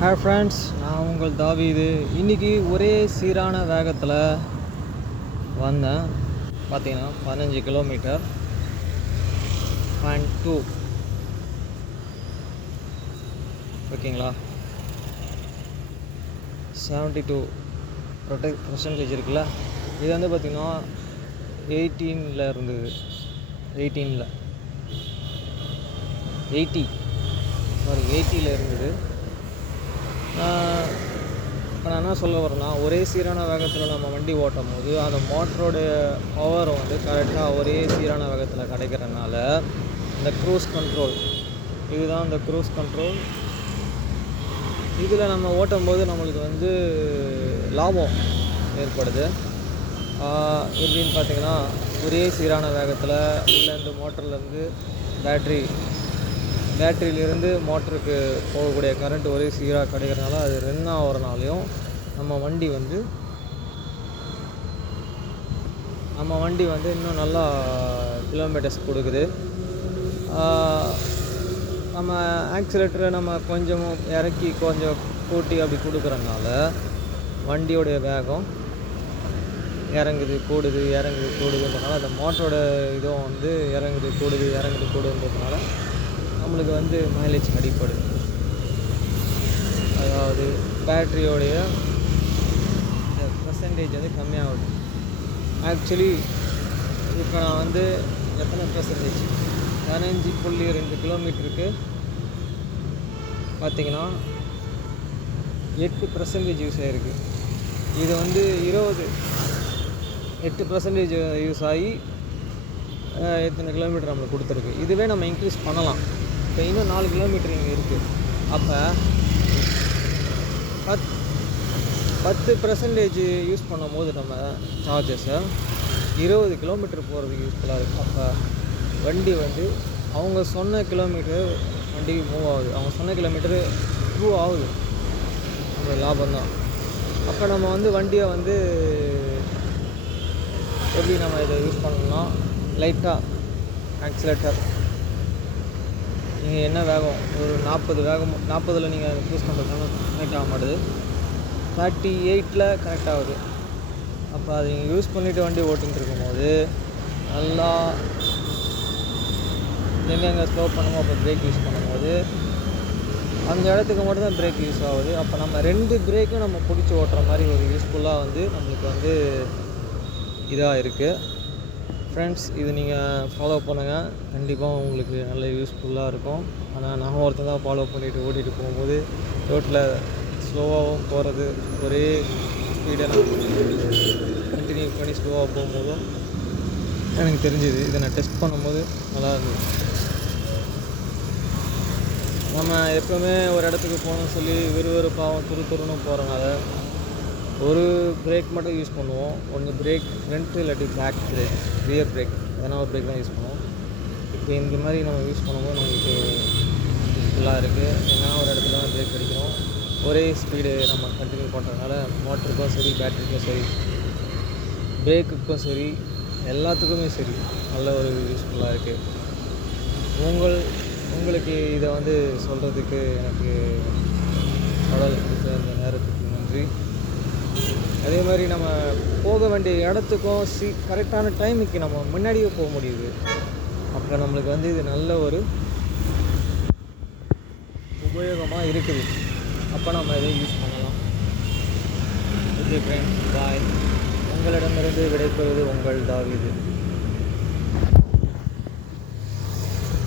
Hi friends நான் உங்கள் தாவீது. இன்றைக்கி ஒரே சீரான வேகத்தில் வந்தேன். பார்த்தீங்கன்னா பதினஞ்சு கிலோமீட்டர் பாயிண்ட் டூ ஓகேங்களா? செவன்ட்டி டூ ப்ரொடெக்ட் பர்சன்டேஜ் இருக்குல்ல? இது வந்து பார்த்திங்கன்னா எயிட்டீனில் இருந்தது. எயிட்டீனில் எயிட்டி சாரி எயிட்டியில் இருந்தது. இப்போ நான் என்ன சொல்ல வரேன்னா ஒரே சீரான வேகத்தில் நம்ம வண்டி ஓட்டும் போது அந்த மோட்டரோடைய பவர் வந்து கரெக்டாக ஒரே சீரான வேகத்தில் கிடைக்கிறனால இந்த க்ரூஸ் கண்ட்ரோல் இதுதான் இந்த க்ரூஸ் கண்ட்ரோல் இதில் நம்ம ஓட்டும் போது நம்மளுக்கு வந்து லாபம் ஏற்படுது. எப்படின்னு பார்த்தீங்கன்னா ஒரே சீரான வேகத்தில் உள்ளேருந்து மோட்டர்லேருந்து பேட்ரி பேட்டரியிலிருந்து மோட்டருக்கு போகக்கூடிய கரண்ட் ஒரே சீராக கிடைக்கிறனால அது ரன் ஆகிறனாலையும் நம்ம வண்டி வந்து நம்ம வண்டி வந்து இன்னும் நல்லா கிலோமீட்டர்ஸ் கொடுக்குது. நம்ம ஆக்சிலேட்டரை நம்ம கொஞ்சம் இறக்கி கொஞ்சம் கூட்டி அப்படி கொடுக்குறனால வண்டியோடைய வேகம் இறங்குது கூடுது இறங்குது கூடுதுன்றதுனால அந்த மோட்டரோட இதுவும் வந்து இறங்குது கூடுது இறங்குது கூடுன்றதுனால நம்மளுக்கு வந்து மைலேஜ் அடிப்படுது அதாவது பேட்ரியோடைய பர்சன்டேஜ் வந்து கம்மியாகுது ஆக்சுவலி இப்போ நான் வந்து எத்தனை பர்சன்டேஜ் பதினஞ்சு புள்ளி ரெண்டு கிலோமீட்டருக்கு பார்த்தீங்கன்னா எட்டு பர்சன்டேஜ் யூஸ் ஆகிருக்கு இது வந்து இருபது எட்டு பர்சன்டேஜ் யூஸ் ஆகி எத்தனை கிலோமீட்டர் நம்மளுக்கு கொடுத்துருக்கு. இதுவே நம்ம இன்க்ரீஸ் பண்ணலாம். இப்போ இன்னும் நாலு கிலோமீட்டர் இங்கே இருக்குது அப்போ பத் பத்து பர்சன்டேஜ் யூஸ் பண்ணும் போது நம்ம சார்ஜஸை இருபது கிலோமீட்டர் போகிறதுக்கு யூஸ்ஃபுல்லாக இருக்குது அப்போ வண்டி வந்து அவங்க சொன்ன கிலோமீட்டர் வண்டி மூவ் ஆகுது. அவங்க சொன்ன கிலோமீட்டர் மூவ் ஆகுது. நம்ம லாபம் தான் அப்போ நம்ம வந்து வண்டியை வந்து எப்படி நம்ம இதை யூஸ் பண்ணணும்னா லைட்டாக ஆக்சிலேட்டர் நீங்கள் என்ன வேகம்? ஒரு நாற்பது வேகம் நாற்பதில் நீங்கள் யூஸ் பண்ணுறதுனால கனெக்ட் ஆக மாட்டுது. தேர்ட்டி எயிட்டில் கனெக்ட் ஆகுது. அப்போ அதை நீங்கள் யூஸ் பண்ணிவிட்டு வண்டி ஓட்டிகிட்டு இருக்கும்போது நல்லா எங்கெங்கே ஸ்லோ பண்ணுமோ அப்போ பிரேக் யூஸ் பண்ணும்போது அந்த இடத்துக்கு மட்டும்தான் பிரேக் யூஸ் ஆகுது. அப்போ நம்ம ரெண்டு பிரேக்கும் நம்ம பிடிச்சி ஓட்டுற மாதிரி ஒரு யூஸ்ஃபுல்லாக வந்து நம்மளுக்கு வந்து இதாக இருக்குது ஃப்ரெண்ட்ஸ் இது நீங்கள் ஃபாலோ பண்ணுங்கள் கண்டிப்பாக உங்களுக்கு நல்ல யூஸ்ஃபுல்லாக இருக்கும். ஆனால் நான் ஒருத்தர் தான் ஃபாலோ பண்ணிவிட்டு ஓட்டிகிட்டு போகும்போது ரோட்டில் ஸ்லோவாகவும் போகிறது ஒரே ஸ்பீடாக நான் கண்டினியூ பண்ணி ஸ்லோவாக போகும்போதும் எனக்கு தெரிஞ்சுது. இதை நான் டெஸ்ட் பண்ணும்போது நல்லா இருந்தது. நம்ம எப்போவுமே ஒரு இடத்துக்கு போகணும்னு சொல்லி விறுவிறுப்பாகவும் துரு துருன்னு போகிறனால ஒரு பிரேக் மட்டும் யூஸ் பண்ணுவோம். ஒன்று பிரேக் ஃப்ரண்ட் இல்லாட்டி பேக் பிரேக் ரியர் பிரேக் எதனா ஒரு பிரேக் தான் யூஸ் பண்ணுவோம். இப்போ இந்த மாதிரி நம்ம யூஸ் பண்ணும்போது நம்மளுக்கு யூஸ்ஃபுல்லாக இருக்குது ஏன்னா ஒரு இடத்துல தான் பிரேக் அடிக்கிறோம். ஒரே ஸ்பீடு நம்ம கண்டினியூ பண்ணுறதுனால மோட்டருக்கும் சரி பேட்டரிக்கும் சரி பிரேக்குக்கும் சரி எல்லாத்துக்குமே சரி நல்ல ஒரு யூஸ்ஃபுல்லாக இருக்குது உங்கள் உங்களுக்கு இதை வந்து சொல்கிறதுக்கு எனக்கு கடல் கொடுத்த இந்த நேரத்துக்கு நன்றி. அதே மாதிரி நம்ம போக வேண்டிய இடத்துக்கும் சி கரெக்டான டைமுக்கு நம்ம முன்னாடியே போக முடியுது. அப்போ நம்மளுக்கு வந்து இது நல்ல ஒரு உபயோகமாக இருக்குது. அப்போ நம்ம இதை யூஸ் பண்ணலாம். ஓகே ஃப்ரெண்ட்ஸ் பாய் உங்களிடமிருந்து விடைபெறுவது உங்கள் தாவிது.